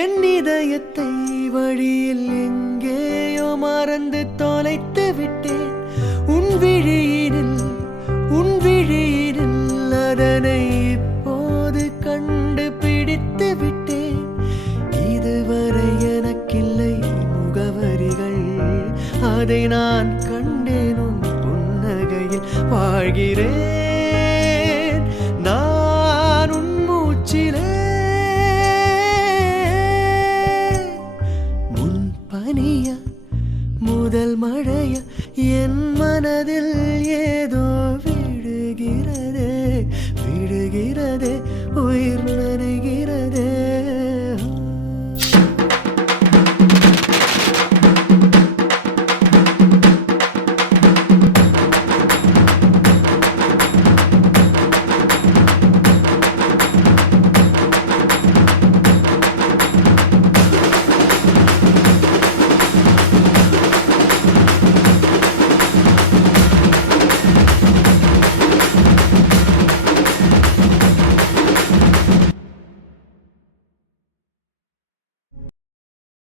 என் இதயத்தை வழியில் எங்கேயோ மறந்து தொலைத்து விட்டேன். உன் விழியினில் அதனை இப்போது கண்டுபிடித்து விட்டேன். இதுவரை எனக்கில்லை முகவரிகள், அதை நான் கண்டேன் உன் புன்னகையில் வாழ்கிறேன்.